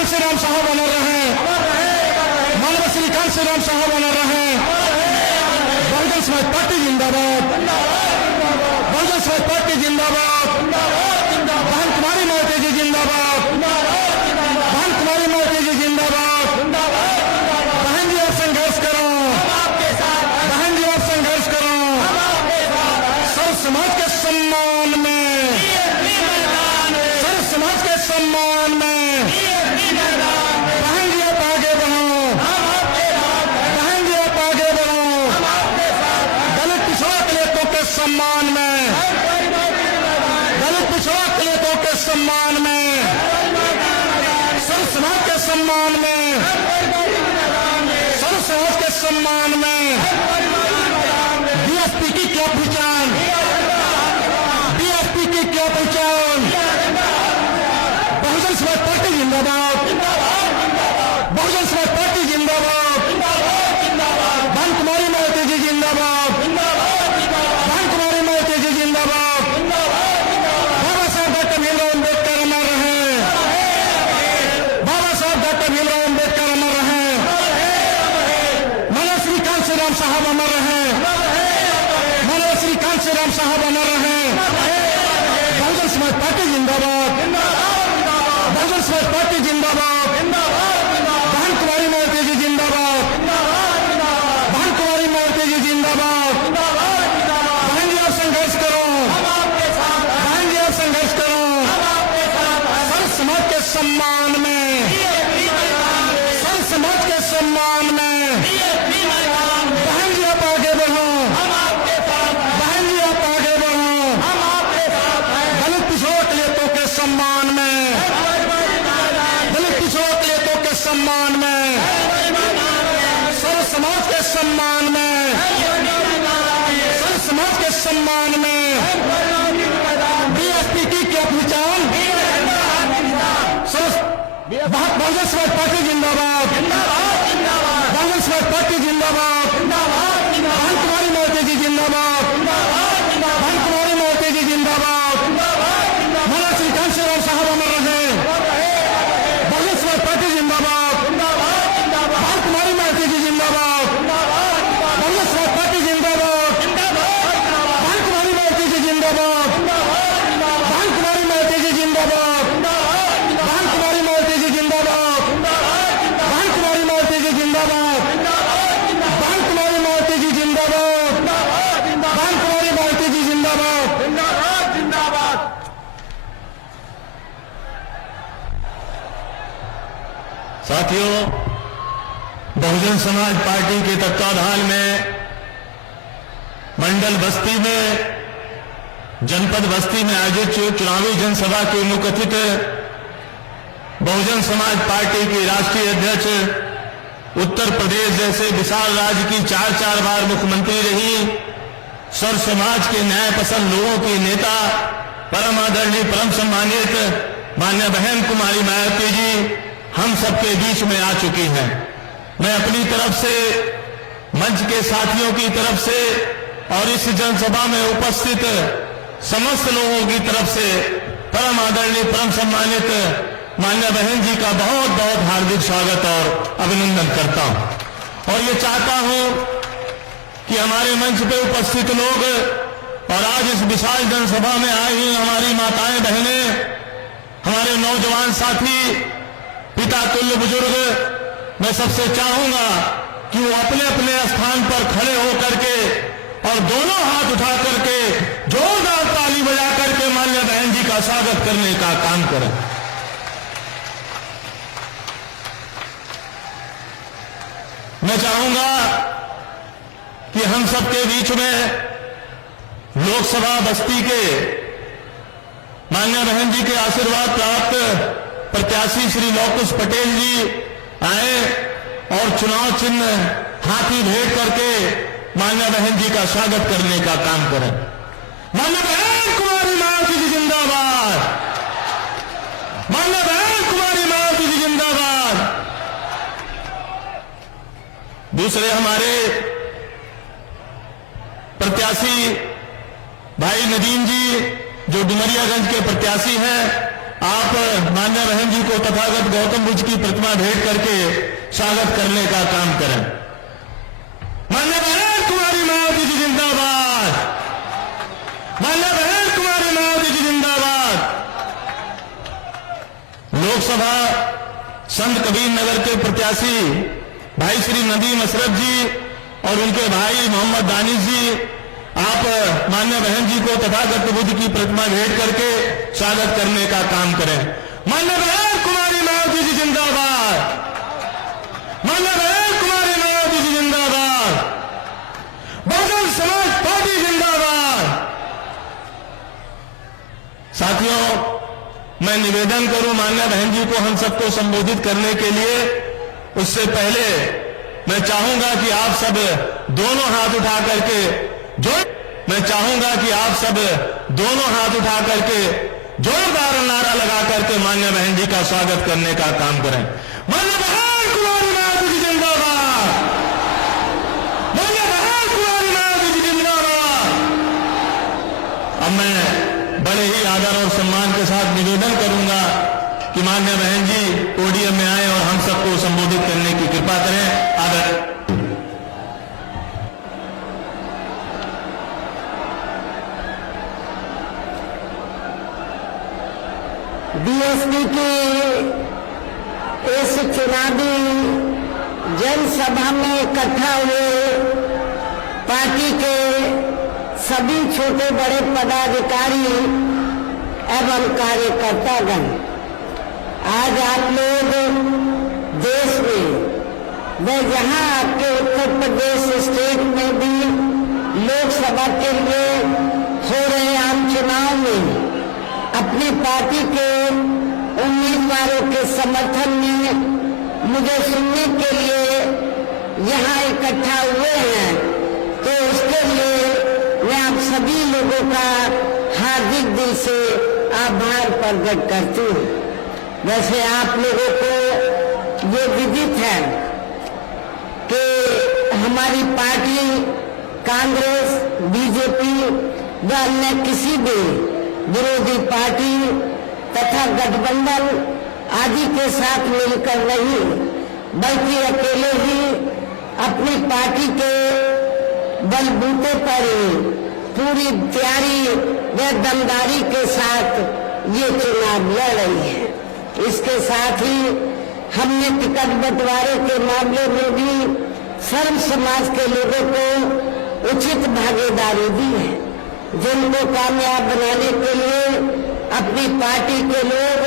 कांशीराम साहब अमर रहे, मानव श्रीकांत श्रीराम साहब अमर रहे। बहुजन समाज पार्टी जिंदाबाद, बहुजन समाज पार्टी जिंदाबाद, बहन कुमारी मोदी जी जिंदाबाद, बहन कुमारी मोदी जी जिंदाबाद। बहन जी आप संघर्ष करो, बहन जी आप संघर्ष करो। सर्व समाज के सम्मान में, सर्व समाज के सम्मान में बहन जी आप आगे बढ़ो, बहन जी आप आगे बढ़ो। दलित पिछड़ा दलितों के सम्मान में, दलित पिछड़ा दलितों के सम्मान में, सर्व समाज के सम्मान में, सर्व समाज के सम्मान में बीएसपी की क्या पहचान, बीएसपी की क्या पहचान। बहुजन समाज पार्टी जिंदाबाद, बहुजन समाज पार्टी जिंदाबाद, बहन कुमारी मोदी जी जिंदाबाद, बहन कुमारी मोदी जी जिंदाबाद। बाबा साहब डॉक्टर भीमराव अम्बेडकर अमर रहे, बाबा साहब डॉक्टर भीमराव अम्बेडकर अमर रहे। मानव श्रीकांत श्रीराम साहब अमर रहे, मानव श्रीकांत श्रीराम साहब अमर रहे। बहुजन समाज पार्टी जिंदाबाद, बहुजन समाज पार्टी जिंदाबाद, बहन कुमारी मोदी जी जिंदाबाद, बहन कुमारी मोदी जी जिंदाबाद। बहन जी आप संघर्ष करो, बहन जी आप संघर्ष करो। सर्व समाज के सम्मान में, सर्व समाज के सम्मान में बहन जी आप आगे बढ़ो, बहन जी आप आगे बढ़ो। दलित पिछड़ा दलितों के सम्मान में, दलित पिछड़ा दलितों के सम्मान में, सर्व समाज के सम्मान में, सर्व समाज के सम्मान में बीएसपी की क्या पहचान। बहुजन समाज पार्टी जिंदाबाद, बहुजन समाज पार्टी जिंदाबाद, बहन कुमारी मोदी जी जिंदाबाद, बहन कुमारी मोदी जी जिंदाबाद। मानव श्रीकांत श्रीराम साहब अमर रहे, बहुजन समाज पार्टी जिंदाबाद, बहन कुमारी मोदी जी जिंदाबाद, बहुजन समाज पार्टी जिंदाबाद, बहन कुमारी मोदी जी जिंदाबाद, बहन कुमारी मोदी जी जिंदाबाद, बहन कुमारी मोदी जी जिंदाबाद, बहन कुमारी मोदी जी जिंदाबाद, बहन कुमारी मोदी जी जिंदाबाद, बहन कुमारी मोदी जी जिंदाबाद। साथियों, बहुजन समाज पार्टी के तत्वाधान में मंडल बस्ती में, जनपद बस्ती में आयोजित चुनावी जनसभा के मुख्य अतिथि बहुजन समाज पार्टी की राष्ट्रीय अध्यक्ष, उत्तर प्रदेश जैसे विशाल राज्य की 4 बार मुख्यमंत्री रही, सर्व समाज के न्याय पसंद लोगों की नेता, परम आदरणीय परम सम्मानित मान्य बहन कुमारी मायावती जी हम सबके बीच में आ चुकी हैं। मैं अपनी तरफ से, मंच के साथियों की तरफ से और इस जनसभा में उपस्थित समस्त लोगों की तरफ से परम आदरणीय परम सम्मानित मान्य बहन जी का बहुत बहुत हार्दिक स्वागत और अभिनंदन करता हूं। और ये चाहता हूं कि हमारे मंच पे उपस्थित लोग और आज इस विशाल जनसभा में आई हुई हमारी माताएं बहनें, हमारे नौजवान साथी, पिता तुल्य बुजुर्ग, मैं सबसे चाहूंगा कि वो अपने अपने स्थान पर खड़े होकर के और दोनों हाथ उठा करके जोरदार ताली बजा करके मान्य बहन जी का स्वागत करने का काम करें। मैं चाहूंगा कि हम सबके बीच में लोकसभा बस्ती के मान्य बहन जी के आशीर्वाद प्राप्त प्रत्याशी श्री लौकुश पटेल जी आए और चुनाव चिन्ह हाथी भेंट करके मान्य बहन जी का स्वागत करने का काम करें। मान्य बहन कुमारी मायावती जी जिंदाबाद, मान्य बहन कुमारी मायावती जी जिंदाबाद। दूसरे हमारे प्रत्याशी भाई नदीम जी जो डुमरियागंज के प्रत्याशी हैं, आप मान्य बहन जी को तथागत गौतम बुद्ध की प्रतिमा भेंट करके स्वागत करने का काम करें। मान्य बहन कुमारी मायावती जी जिंदाबाद, मान्य बहन कुमारी मायावती जी जिंदाबाद। लोकसभा संत कबीर नगर के प्रत्याशी भाई श्री नदीम अशरफ जी और उनके भाई मोहम्मद दानिश जी, आप मान्य बहन जी को तथागत बुद्ध की प्रतिमा भेंट करके स्वागत करने का काम करें। मान्य बहन कुमारी मायावती जी जिंदाबाद, मान्य बहन कुमारी मायावती जी जिंदाबाद, बहुजन समाज पार्टी जिंदाबाद। साथियों, मैं निवेदन करूं मान्य बहन जी को हम सबको संबोधित करने के लिए, उससे पहले मैं चाहूंगा कि आप सब दोनों हाथ उठा करके जोरदार नारा लगा करके मान्य बहन जी का स्वागत करने का काम करें। मान्य बहन कुमारी मायावती जी जिंदाबाद, मान्य बहन कुमारी मायावती जी जिंदाबाद। अब मैं बड़े ही आदर और सम्मान के साथ निवेदन करूंगा कि मान्य बहन जी पोडियम में आए और हम सबको संबोधित करने की कृपा करें। आदर बीएसपी की इस चुनावी जनसभा में इकट्ठा हुए पार्टी के सभी छोटे बड़े पदाधिकारी एवं कार्यकर्तागण, आज आप लोग देश में व यहाँ आपके उत्तर प्रदेश स्टेट में भी लोकसभा के लिए हो रहे आम चुनाव में अपनी पार्टी के उम्मीदवारों के समर्थन में मुझे सुनने के लिए यहाँ इकट्ठा हुए हैं, तो उसके लिए मैं आप सभी लोगों का हार्दिक दिल से आभार प्रकट करती हूँ। वैसे आप लोगों को ये विदित है कि हमारी पार्टी कांग्रेस, बीजेपी व अन्य किसी भी विरोधी पार्टी तथा गठबंधन आदि के साथ मिलकर नहीं, बल्कि अकेले ही अपनी पार्टी के बलबूते पर पूरी तैयारी व दमदारी के साथ ये चुनाव लड़ रही है। इसके साथ ही हमने टिकट बंटवारे के मामले में भी सर्व समाज के लोगों को उचित भागीदारी दी है, जिनको कामयाब बनाने के लिए अपनी पार्टी के लोग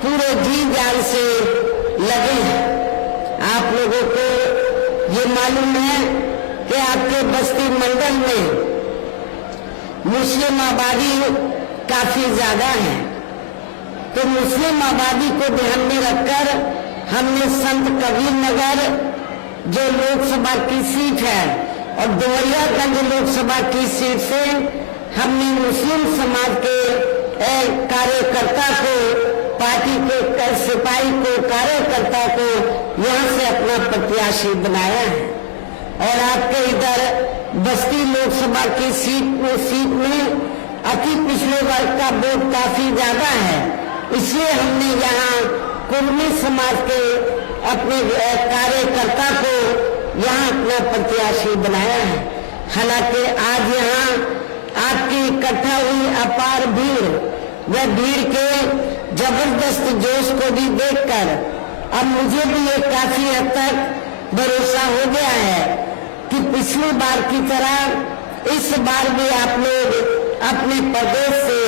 पूरे जी जान से लगे हैं। आप लोगों को ये मालूम है कि आपके बस्ती मंडल में मुस्लिम आबादी काफी ज्यादा है, तो मुस्लिम आबादी को ध्यान में रखकर हमने संत कबीर नगर जो लोकसभा की सीट है और डुमरियागंज लोकसभा की सीट से हमने मुस्लिम समाज के कार्यकर्ता को, पार्टी के सिपाही को, कार्यकर्ता को यहाँ से अपना प्रत्याशी बनाया है। और आपके इधर बस्ती लोकसभा की सीट में अति पिछड़े वर्ग का वोट काफी ज्यादा है, इसलिए हमने यहाँ कुर्मी समाज के अपने कार्यकर्ता को यहाँ अपना प्रत्याशी बनाया है। हालांकि आज यहाँ आपकी इकट्ठा हुई अपार भीड़ व भीड़ के जबरदस्त जोश को भी देखकर अब मुझे भी एक काफी हद तक भरोसा हो गया है कि पिछली बार की तरह इस बार भी आप लोग अपने प्रदेश से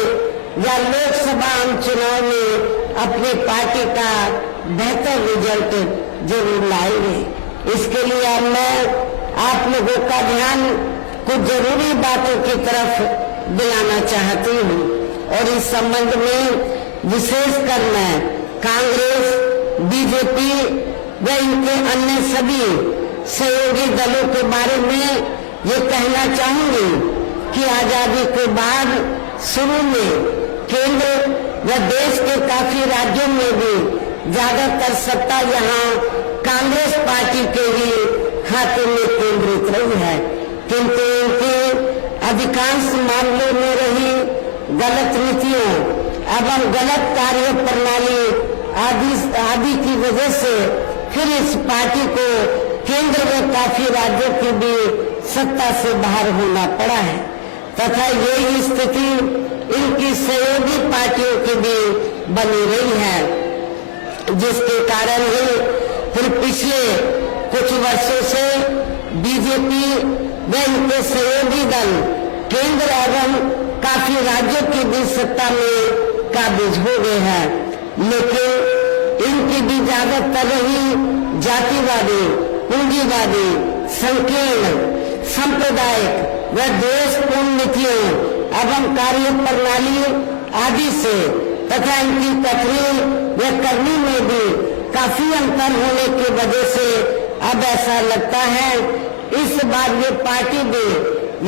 या लोकसभा आम चुनाव में अपनी पार्टी का बेहतर रिजल्ट जरूर लाएंगे। इसके लिए अब मैं आप लोगों का ध्यान कुछ जरूरी बातों की तरफ दिलाना चाहती हूँ और इस संबंध में विशेषकर मैं कांग्रेस, बीजेपी व इनके अन्य सभी सहयोगी दलों के बारे में ये कहना चाहूंगी कि आजादी के बाद शुरू में केंद्र व देश के काफी राज्यों में भी ज्यादातर सत्ता यहाँ कांग्रेस पार्टी के ही हाथों में केंद्रित रही है, किंतु उनके अधिकांश मामलों में रही गलत नीतियों एवं गलत कार्य प्रणाली वजह से फिर इस पार्टी को केंद्र में काफी राज्यों की भी सत्ता से बाहर होना पड़ा है तथा यही स्थिति इनकी सहयोगी पार्टियों की भी बनी रही है, जिसके कारण ही फिर पिछले कुछ वर्षों से बीजेपी व इनके सहयोगी दल केंद्र एवं काफी राज्यों की भी सत्ता में काबिज हो गए हैं। लेकिन इनकी भी ज्यादातर ही जातिवादी, पूंजीवादी, संकीर्ण, सांप्रदायिक व देशपूर्ण नीतियों एवं कार्य प्रणाली आदि से तथा इनकी कथनी व करनी में भी काफी अंतर होने की वजह से अब ऐसा लगता है इस बार ये पार्टी भी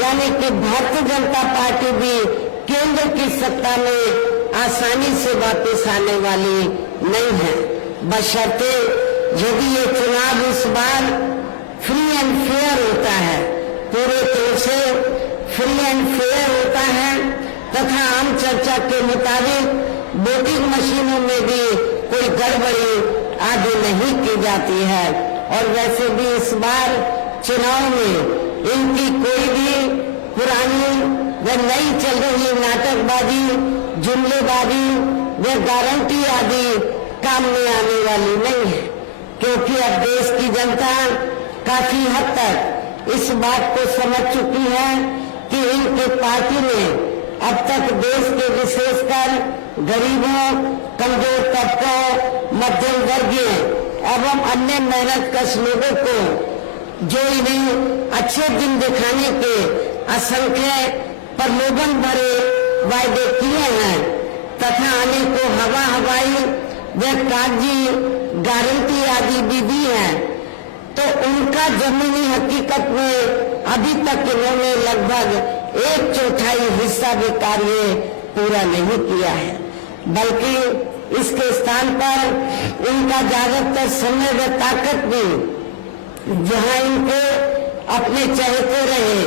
यानी कि भारतीय जनता पार्टी भी केंद्र की सत्ता में आसानी से वापस आने वाली नहीं है, बशर्ते यदि ये चुनाव इस बार फ्री एंड फेयर होता है, पूरे तौर से फ्री एंड फेयर होता है तथा आम चर्चा के मुताबिक वोटिंग मशीनों में भी कोई गड़बड़ी आदि नहीं की जाती है और वैसे भी इस बार चुनाव में इनकी कोई भी पुरानी व नई चल रही नाटकबाजी, जुमलेबाजी व गारंटी आदि काम में आने वाली नहीं है, क्योंकि अब देश की जनता काफी हद तक इस बात को समझ चुकी है कि इनकी पार्टी ने अब तक देश के विशेषकर गरीबों, कमजोर तबकों, मध्यम वर्गीय एवं अन्य मेहनतकश लोगों को जो इन्हें अच्छे दिन दिखाने के असंख्य प्रलोभन भरे वायदे किए हैं तथा अनेकों हवाई व कागजी गारंटी आदि भी दी है, तो उनका जमीनी हकीकत में अभी तक इन्होंने लगभग 1/4 हिस्सा भी कार्य पूरा नहीं किया है, बल्कि इसके स्थान पर इनका ज्यादातर समय व ताकत भी जहां इनके अपने चहेते रहे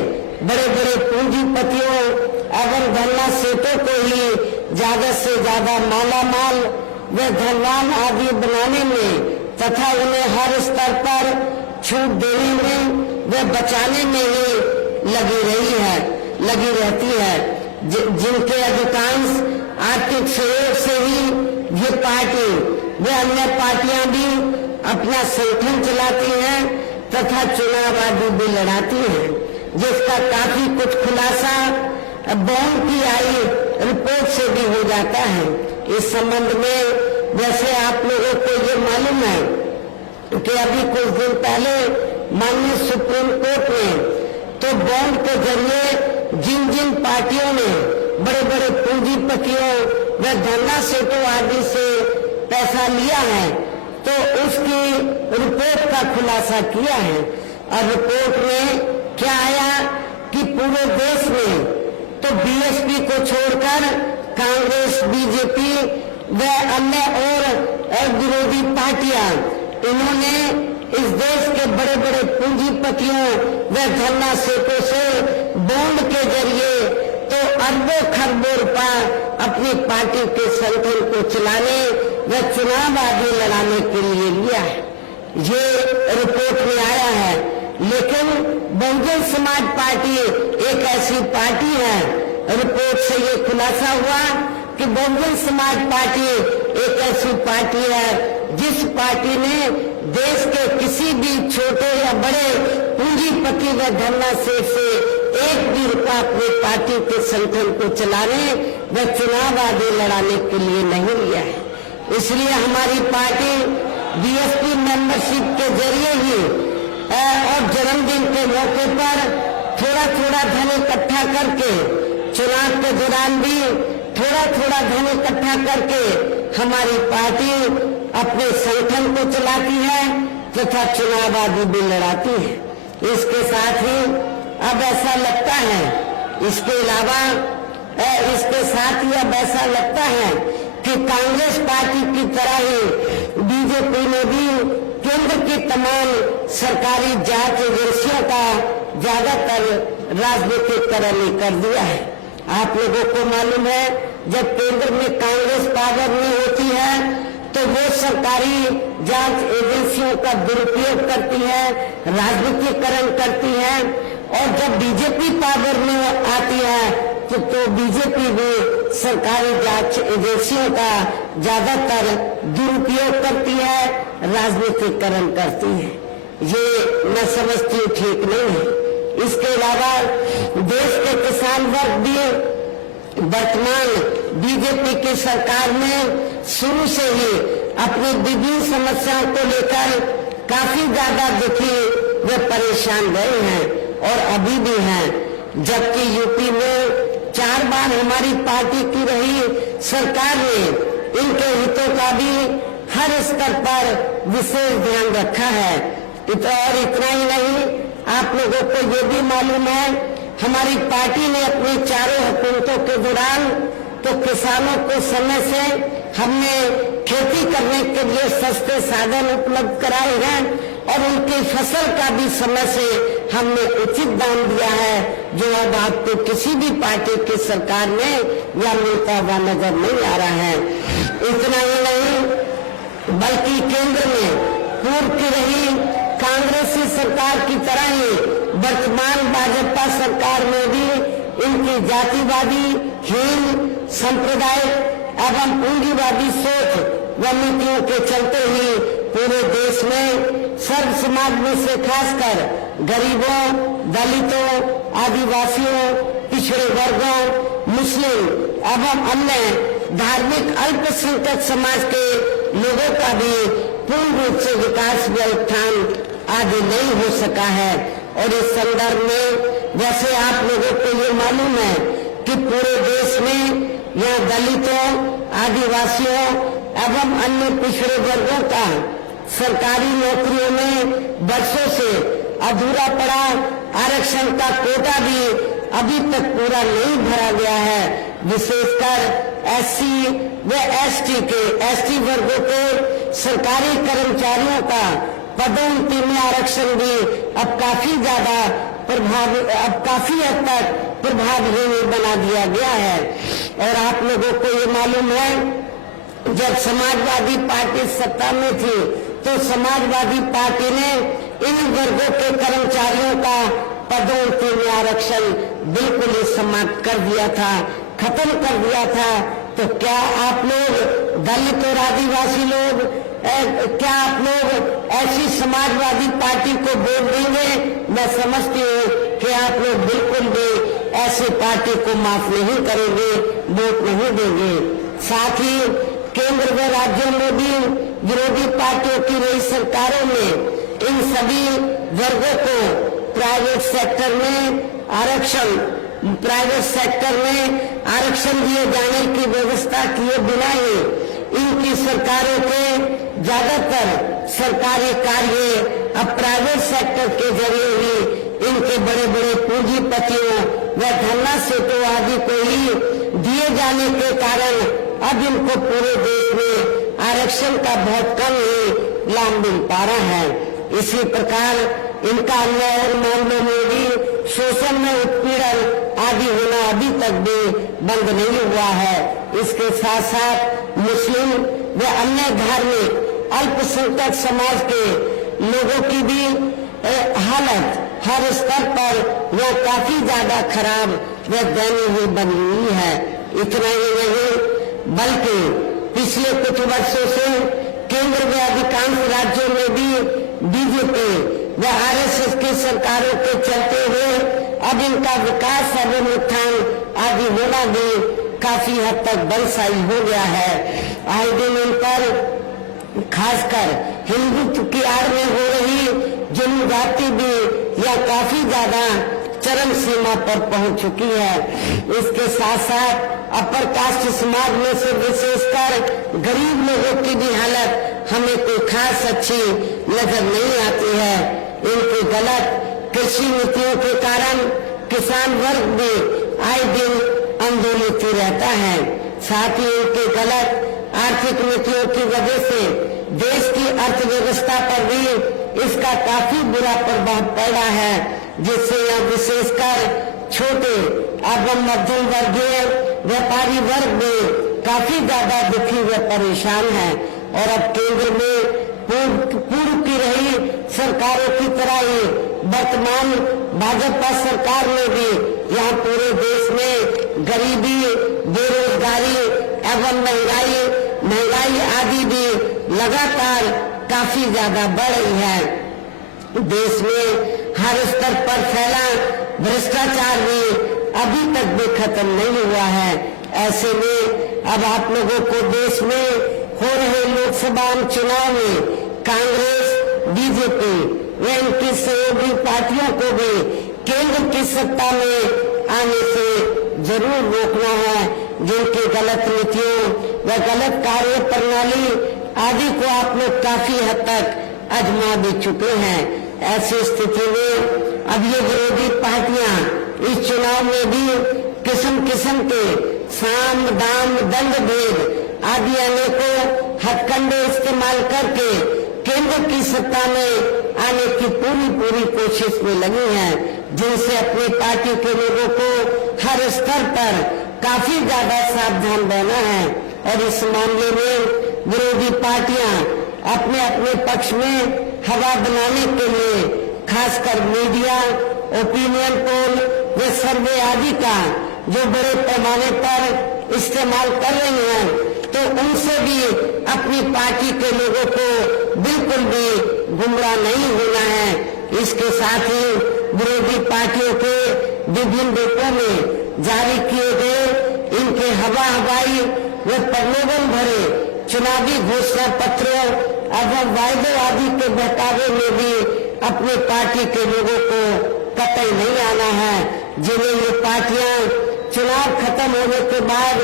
बड़े बड़े पूंजीपतियों एवं धनला सेठों को ही ज्यादा से ज्यादा मालामाल व धनवान आदि बनाने में तथा उन्हें हर स्तर पर छूट देने में व बचाने में ही लगी रहती है, जिनके अधिकांश आर्थिक सहयोग से ही ये पार्टी व अन्य पार्टियां भी अपना संगठन चलाती हैं तथा चुनाव आदि भी लड़ाती हैं, जिसका काफी कुछ खुलासा बॉन्ड की आई रिपोर्ट से भी हो जाता है। इस संबंध में जैसे आप लोगों को ये मालूम है कि अभी कुछ दिन पहले माननीय सुप्रीम कोर्ट ने तो बॉन्ड के जरिए जिन जिन पार्टियों ने बड़े बड़े पूंजीपतियों व धनला सेठों आदि से पैसा लिया है तो उसकी रिपोर्ट का खुलासा किया है और रिपोर्ट में क्या आया कि पूरे देश में तो बीएसपी को छोड़कर कांग्रेस, बीजेपी व अन्य और विरोधी पार्टियां इन्होंने इस देश के बड़े बड़े पूंजीपतियों व धनला सेठों से बॉन्ड के जरिए तो अरबों खरबों रुपया अपनी पार्टी के संगठन को चलाने व चुनाव आदि लड़ाने के लिए लिया है, ये रिपोर्ट में आया है। लेकिन बहुजन समाज पार्टी एक ऐसी पार्टी है, रिपोर्ट से ये खुलासा हुआ कि बहुजन समाज पार्टी एक ऐसी पार्टी है जिस पार्टी ने देश के किसी भी छोटे या बड़े पूंजीपति व धनला सेठ से एक भी रुपया अपनी पार्टी के संगठन को चलाने व चुनाव आदि लड़ाने के लिए नहीं लिया है। इसलिए हमारी पार्टी बीएसपी मेंबरशिप के जरिए ही और जन्मदिन के मौके पर थोड़ा थोड़ा धन इकट्ठा करके चुनाव के दौरान भी थोड़ा थोड़ा धन इकट्ठा करके हमारी पार्टी अपने संगठन को चलाती है तथा चुनाव आदि भी लड़ाती है। इसके साथ ही अब ऐसा लगता है, इसके अलावा इसके साथ ही अब ऐसा लगता है कि कांग्रेस पार्टी की तरह ही बीजेपी ने भी केंद्र की तमाम सरकारी जांच एजेंसियों का ज्यादातर राजनीतिकरण कर दिया है। आप लोगों को मालूम है जब केंद्र में कांग्रेस पावर में होती है तो वो सरकारी जांच एजेंसियों का दुरुपयोग करती है, राजनीतिकरण करती है, और जब बीजेपी पावर में आती है तो बीजेपी भी सरकारी जांच एजेंसियों का ज्यादातर दुरुपयोग करती है, राजनीतिकरण करती है। ये मैं समझती हूँ ठीक नहीं है। इसके अलावा देश के किसान वर्ग भी वर्तमान बीजेपी की सरकार में शुरू से ही अपनी विभिन्न समस्याओं को लेकर काफी ज्यादा दुखी व परेशान रहे हैं और अभी भी हैं। जबकि यूपी में 4 बार हमारी पार्टी की रही सरकार ने इनके हितों का भी हर स्तर पर विशेष ध्यान रखा है। और इतना ही नहीं, आप लोगों को ये भी मालूम है, हमारी पार्टी ने अपने चारों हुकूमतों के दौरान तो किसानों को समय से हमने खेती करने के लिए सस्ते साधन उपलब्ध कराए हैं और उनकी फसल का भी समय से हमने उचित दाम दिया है, जो अब आपको किसी भी पार्टी की सरकार में या मिलता हुआ नजर नहीं आ रहा है। इतना ही नहीं, बल्कि केंद्र में पूर्व की रही कांग्रेसी सरकार की तरह ही वर्तमान भाजपा सरकार में भी इनकी जातिवादी, हीन, सांप्रदायिक एवं पूंजीवादी सोच व नीतियों के चलते ही पूरे देश में सर्व समाज में से खासकर गरीबों, दलितों, आदिवासियों, पिछड़े वर्गों, मुस्लिम एवं अन्य धार्मिक अल्पसंख्यक समाज के लोगों का भी पूर्ण रूप से विकास व उत्थान आगे नहीं हो सका है। और इस संदर्भ में जैसे आप लोगों को ये मालूम है कि पूरे देश में यहाँ दलितों, आदिवासियों एवं अन्य पिछड़े वर्गों का सरकारी नौकरियों में वर्षों से अधूरा पड़ा आरक्षण का कोटा भी अभी तक पूरा नहीं भरा गया है। विशेषकर एससी व एसटी वर्गों के सरकारी कर्मचारियों का पदोन्नति में आरक्षण भी अब काफी हद तक प्रभावहीन बना दिया गया है। और आप लोगों को ये मालूम है, जब समाजवादी पार्टी सत्ता में थी तो समाजवादी पार्टी ने इन वर्गों के कर्मचारियों का पदोन्नति में आरक्षण बिल्कुल ही समाप्त कर दिया था, खत्म कर दिया था। तो क्या आप लोग दलित और आदिवासी लोग क्या आप लोग ऐसी समाजवादी पार्टी को वोट देंगे? मैं समझती हूँ कि आप लोग बिल्कुल भी ऐसी पार्टी को माफ नहीं करेंगे, वोट नहीं देंगे। साथ ही केंद्र व राज्यों में भी विरोधी पार्टियों की रही सरकारों में इन सभी वर्गों को प्राइवेट सेक्टर में आरक्षण दिए जाने की व्यवस्था किए बिना ही इनकी सरकारों के ज्यादातर सरकारी कार्य अब प्राइवेट सेक्टर के जरिए ही इनके बड़े बड़े पूंजीपतियों व धन्ना सेठों आदि को ही दिए जाने के कारण अब इनको पूरे देश में आरक्षण का बहुत कम ही लाभ मिल पा रहा है। इसी प्रकार इनका अन्य और मामलों में भी शोषण में उत्पीड़न आदि होना अभी तक भी बंद नहीं हुआ है। इसके साथ साथ मुस्लिम व अन्य धार्मिक अल्पसंख्यक समाज के लोगों की भी हालत हर स्तर पर वह काफी ज्यादा खराब व दयनीय बनी हुई है। इतना ही नहीं, बल्कि पिछले कुछ वर्षों से केंद्र व अधिकांश राज्यों में भी बीजेपी व आरएसएस की सरकारों के चलते हुए अब इनका विकास एवं उत्थान आदि होना भी काफी हद तक बलशाली हो गया है। आए दिन इन पर खासकर हिंदुत्व की आड़ में हो रही जुल्म जाति भी यह काफी ज्यादा चरम सीमा पर पहुंच चुकी है। इसके साथ साथ अपर कास्ट समाज में से विशेषकर गरीब लोगों की भी हालत हमें कोई खास अच्छी नजर नहीं आती है। इनकी गलत कृषि नीतियों के कारण किसान वर्ग भी आए दिन आंदोलित रहता है। साथ ही इनके गलत आर्थिक नीतियों की वजह से देश की अर्थव्यवस्था पर भी इसका काफी बुरा प्रभाव पड़ा है, जिससे यह विशेषकर छोटे एवं मध्यम वर्गीय व्यापारी वर्ग भी काफी ज्यादा दुखी व परेशान है। और अब केंद्र में पूर्व की रही सरकारों की तरह ही वर्तमान भाजपा सरकार ने भी यहाँ पूरे देश में गरीबी, बेरोजगारी एवं महंगाई आदि भी लगातार काफी ज्यादा बढ़ रही है। देश में हर स्तर पर फैला भ्रष्टाचार भी अभी तक भी खत्म नहीं हुआ है। ऐसे में अब आप लोगों को देश में हो रहे लोकसभा चुनाव में कांग्रेस, बीजेपी व इनकी सहयोगी पार्टियों को भी केंद्र की सत्ता में आने से जरूर रोकना है। जिनकी गलत नीतियों व गलत कार्य प्रणाली आदि को आप लोग काफी हद तक आजमा भी चुके हैं। ऐसी स्थिति में अब ये विरोधी पार्टियां इस चुनाव में भी किस्म किस्म के साम, दाम, दंड भेद आदि अनेकों हथकंडे इस्तेमाल करके केंद्र की सत्ता में आने की पूरी कोशिश में लगी हैं, जिनसे अपनी पार्टी के लोगों को हर स्तर पर काफी ज्यादा सावधान रहना है। और इस मामले में विरोधी पार्टियां अपने अपने पक्ष में हवा बनाने के लिए खासकर मीडिया, ओपिनियन पोल व सर्वे आदि का जो बड़े पैमाने पर इस्तेमाल कर रही हैं, तो उनसे भी अपनी पार्टी के लोगों को बिल्कुल भी गुमराह नहीं होना है। इसके साथ ही विरोधी पार्टियों के विभिन्न रूपों में जारी किए गए इनके हवाई व प्रलोभन भरे चुनावी घोषणा पत्रों एवं वायदों आदि के बहकावे में भी अपनी पार्टी के लोगों को कतई नहीं आना है, जिन्हें ये पार्टियां चुनाव खत्म होने के बाद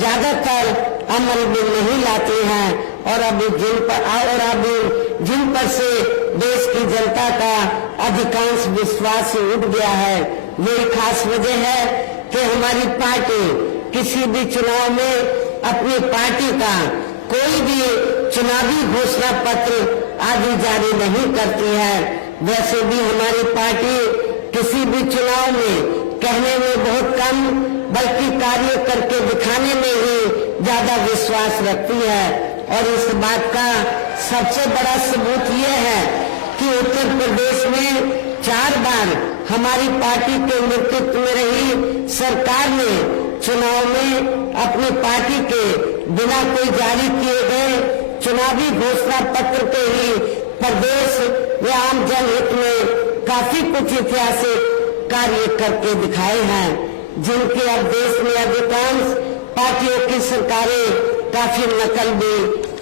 ज्यादातर अमल में नहीं लाती हैं। और अब जिन पर से देश की जनता का अधिकांश विश्वास उठ गया है, यही खास वजह है कि हमारी पार्टी किसी भी चुनाव में अपनी पार्टी का कोई भी चुनावी घोषणा पत्र आदि जारी नहीं करती है। वैसे भी हमारी पार्टी किसी भी चुनाव में कहने में बहुत कम बल्कि कार्य करके दिखाने में ही ज्यादा विश्वास रखती है। और इस बात का सबसे बड़ा सबूत ये है कि उत्तर प्रदेश में 4 बार हमारी पार्टी के नेतृत्व में रही सरकार ने चुनाव में अपनी पार्टी के बिना कोई जारी किए गए चुनावी घोषणा पत्र के ही प्रदेश व आम जनहित में काफी कुछ ऐतिहासिक कार्य करके दिखाए हैं, जिनके अब देश में अधिकांश पार्टियों की सरकारें काफी नकल भी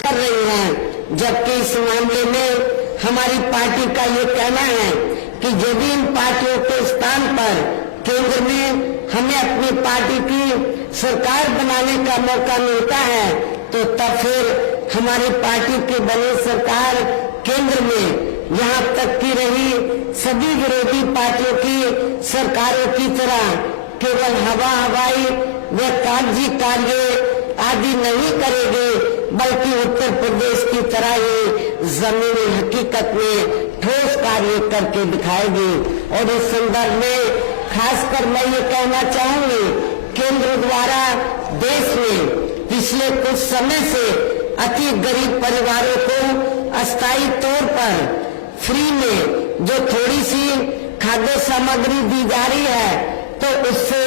कर रही हैं। जबकि इस मामले में हमारी पार्टी का ये कहना है कि यदि इन पार्टियों के स्थान पर केंद्र में हमें अपनी पार्टी की सरकार बनाने का मौका मिलता है, तो तब फिर हमारी पार्टी की बनी सरकार केंद्र में यहाँ तक की रही सभी विरोधी पार्टियों की सरकारों की तरह केवल हवाई व कागजी कार्य आदि नहीं करेंगे, बल्कि उत्तर प्रदेश की तरह ही जमीनी हकीकत में ठोस कार्य करके दिखाएगी। और इस संदर्भ में खासकर मैं ये कहना चाहूंगी, केंद्र द्वारा देश में पिछले कुछ समय से अति गरीब परिवारों को अस्थायी तौर पर फ्री में जो थोड़ी सी खाद्य सामग्री दी जा रही है, तो उससे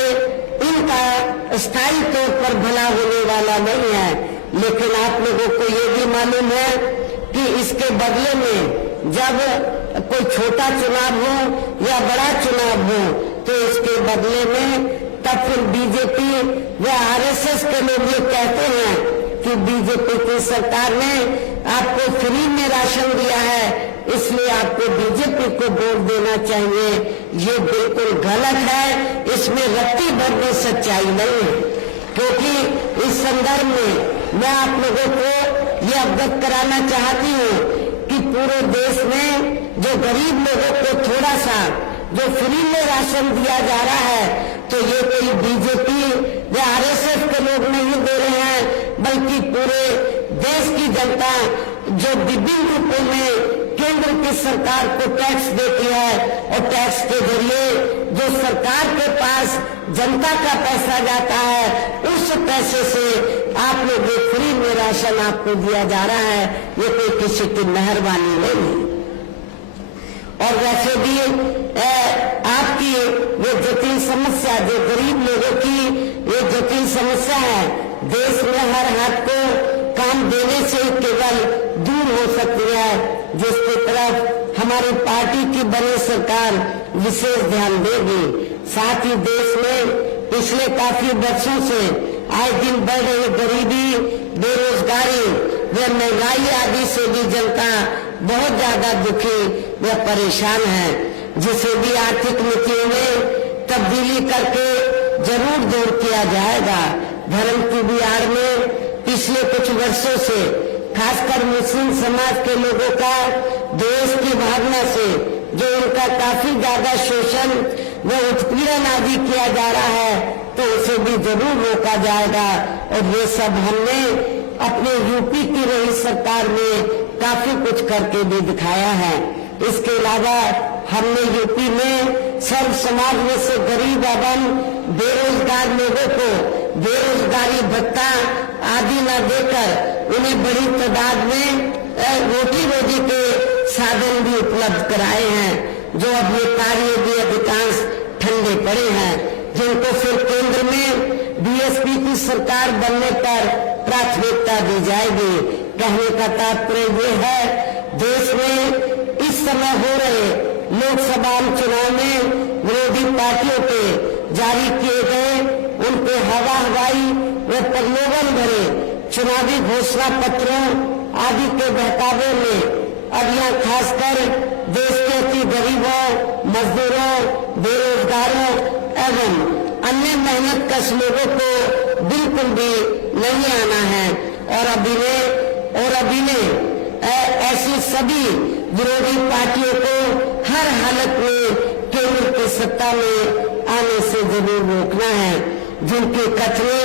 इनका स्थायी तौर पर भला होने वाला नहीं है। लेकिन आप लोगों को ये भी मालूम है कि इसके बदले में जब कोई छोटा चुनाव हो या बड़ा चुनाव हो, तो इसके बदले में तब फिर बीजेपी व आरएसएस के लोग ये कहते हैं कि बीजेपी की सरकार ने आपको फ्री में राशन दिया है, इसलिए आपको बीजेपी को वोट देना चाहिए। ये बिल्कुल गलत है, इसमें रत्ती भर भी सच्चाई नहीं है। क्योंकि इस संदर्भ में मैं आप लोगों को ये अवगत कराना चाहती हूँ कि पूरे देश में जो गरीब लोगों को थोड़ा सा जो फ्री में राशन दिया जा रहा है, तो ये कोई बीजेपी या आरएसएस के लोग नहीं दे रहे हैं, बल्कि पूरे देश की जनता जो विभिन्न रूपों में केंद्र की सरकार को टैक्स देती है, और टैक्स के जरिए जो सरकार के पास जनता का पैसा जाता है, उस पैसे से आप लोग ये फ्री में राशन आपको दिया जा रहा है, ये कोई किसी की मेहरबानी नहीं। और वैसे भी आपकी ये जटिल समस्या, जो गरीब लोगों की ये जटिल समस्या है, देश में हर हाथ को काम देने से केवल दूर हो सकती है, जिसकी तरफ हमारी पार्टी की बनी सरकार विशेष ध्यान देगी। साथ ही देश में पिछले काफी वर्षों से आए दिन बढ़ रही गरीबी, बेरोजगारी व महंगाई आदि से भी जनता बहुत ज्यादा दुखी व परेशान है, जिसे भी आर्थिक नीतियों में तब्दीली करके जरूर दूर किया जाएगा। धर्म की भी आड़ में पिछले कुछ वर्षों से खासकर मुस्लिम समाज के लोगों का देश की भावना से जो उनका काफी ज्यादा शोषण व उत्पीड़न आदि किया जा रहा है, तो उसे भी जरूर रोका जाएगा। और ये सब हमने अपने यूपी की रही सरकार में काफी कुछ करके भी दिखाया है। इसके अलावा हमने यूपी में सर्व समाज में से गरीब एवं बेरोजगार लोगों को बेरोजगारी भत्ता आदि न देकर उन्हें बड़ी तादाद में रोटी रोजी के साधन भी उपलब्ध कराए हैं, जो अब ये कार्य भी अधिकांश ठंडे पड़े हैं, जिनको फिर केंद्र में बीएसपी की सरकार बनने पर प्राथमिकता दी जाएगी। कहने का तात्पर्य ये है, देश में इस समय हो रहे लोकसभा चुनाव में विरोधी पार्टियों के जारी किए गए उनके हवाई व प्रलोभन भरे चुनावी घोषणा पत्रों आदि के बहकावे में अब यहाँ खासकर देश के अति गरीबों, मजदूरों, बेरोजगारों एवं अन्य मेहनतकश लोगों को बिल्कुल भी नहीं आना है। और अभी ने ऐसी सभी विरोधी पार्टियों को हर हालत में केंद्र की सत्ता में आने से जरूर रोकना है, जिनके कथने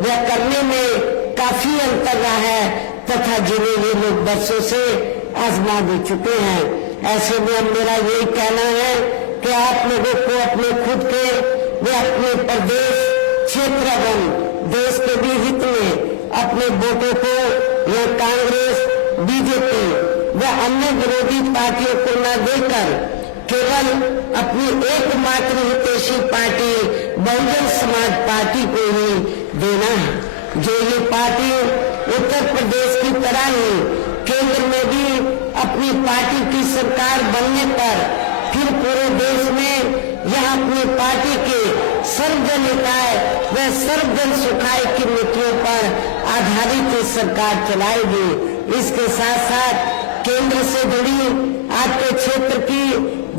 व करने में काफी अंतर रहा है तथा जिन्हें ये लोग वर्षों से आजमा भी चुके हैं। ऐसे में अब मेरा यही कहना है कि आप लोगों को अपने खुद के व अपने प्रदेश, क्षेत्र एवं देश के भी हित में अपने वोटों को या कांग्रेस, बीजेपी व अन्य विरोधी पार्टियों को न देकर केवल अपनी एकमात्र हितैषी पार्टी बहुजन समाज पार्टी को ही देना है, जो ये पार्टी उत्तर प्रदेश की तरह ही केंद्र में भी अपनी पार्टी की सरकार बनने पर फिर पूरे देश में यह अपनी पार्टी के सर्वजन हिताय व सर्वजन सुखाय की नीतियों पर आधारित सरकार चलाएगी। इसके साथ साथ केंद्र से जुड़ी आपके क्षेत्र की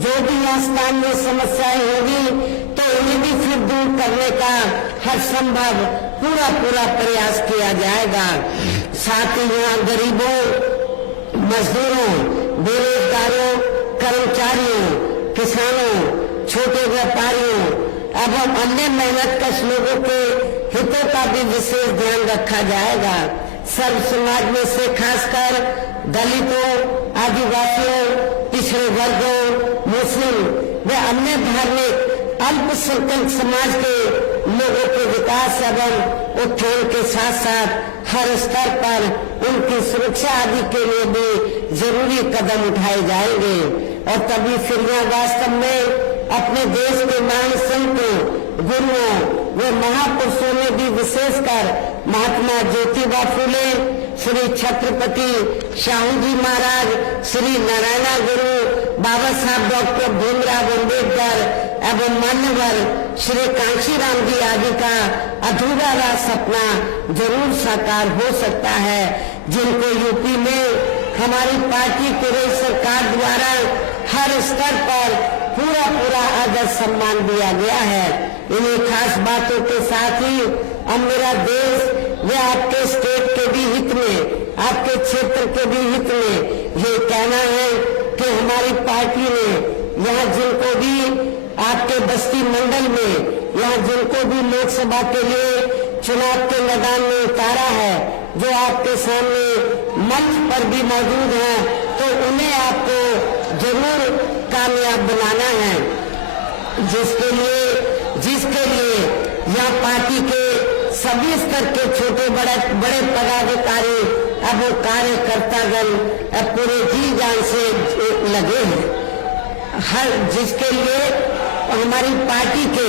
जो भी स्थानीय समस्याएं होगी तो उन्हें भी फिर दूर करने का हर संभव पूरा प्रयास किया जाएगा। साथ ही यहाँ गरीबों, मजदूरों, बेरोजगारों, कर्मचारियों, किसानों, छोटे व्यापारियों एवं अन्य मेहनतकश लोगों के हितों का भी विशेष ध्यान रखा जाएगा। सर्व समाज में से खासकर दलितों, आदिवासियों, पिछड़े वर्गों, मुस्लिम व अन्य धार्मिक अल्पसंख्यक समाज के लोगों के विकास एवं उत्थान के साथ साथ हर स्तर पर उनकी सुरक्षा आदि के लिए भी जरूरी कदम उठाए जाएंगे। और तभी फिर यहाँ वास्तव में अपने देश के महान संतों, गुरुओं व महापुरुषों ने भी विशेषकर महात्मा ज्योतिबा फुले, श्री छत्रपति शाहू जी महाराज, श्री नारायण गुरु, बाबा साहब डॉक्टर भीमराव अम्बेडकर एवं मान्यवर श्री कांशीराम जी आदि का अधूरा रहा सपना जरूर साकार हो सकता है, जिनको यूपी में हमारी पार्टी की रही सरकार द्वारा हर स्तर पर पूरा आदर सम्मान दिया गया है। इन्हीं खास बातों के साथ ही अब मेरा देश व आपके स्टेट के भी हित में, आपके क्षेत्र के भी हित में ये कहना है कि हमारी पार्टी ने यहाँ जिनको भी आपके बस्ती मंडल में, यहाँ जिनको भी लोकसभा के लिए चुनाव के मैदान में उतारा है, जो आपके सामने मंच पर भी मौजूद हैं, तो उन्हें आपको जरूर कामयाब बनाना है, जिसके लिए यहाँ पार्टी के सभी स्तर के छोटे बड़े पदाधिकारी अब वो कार्यकर्तागण पूरे जी जान से लगे हैं। हर जिसके लिए हमारी पार्टी के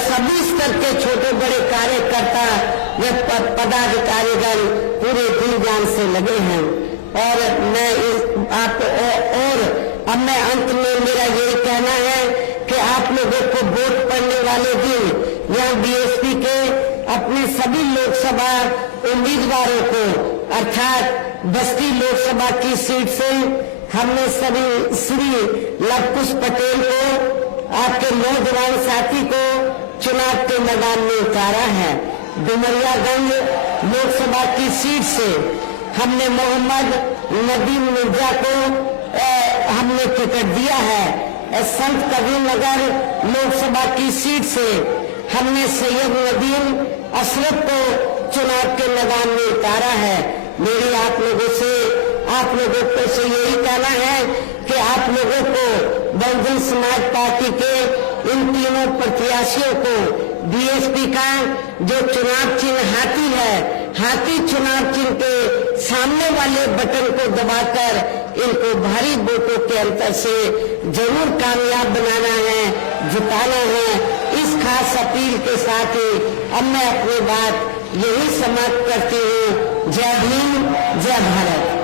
सभी स्तर के छोटे बड़े कार्यकर्ता व पदाधिकारीगण पूरे जी जान से लगे हैं। और मैं अब मैं अंत में मेरा यही कहना है कि आप लोगों को वोट पड़ने वाले दिन यहाँ बीएसपी के अपने सभी लोकसभा उम्मीदवारों को अर्थात बस्ती लोकसभा की सीट से हमने सभी श्री लवकुश पटेल को आपके नौजवान साथी को चुनाव के मैदान में उतारा है। डुमरियागंज लोकसभा की सीट से हमने मोहम्मद नदीम मिर्जा को हमने टिकट दिया है। संत कबीर नगर लोकसभा की सीट से हमने सैयद नदीम अशरफ को चुनाव के मैदान में उतारा है। मेरी आप लोगों को से यही कहना है कि आप लोगों को बहुजन समाज पार्टी के इन तीनों प्रत्याशियों को बीएसपी का जो चुनाव चिन्ह हाथी है, हाथी चुनाव चिन्ह के सामने वाले बटन को दबाकर इनको भारी वोटों के अंतर से जरूर कामयाब बनाना है, जिताना है। इस खास अपील के साथ ही अब मैं अपनी बात यही समाप्त करती हूँ। जय भीम, जय भारत।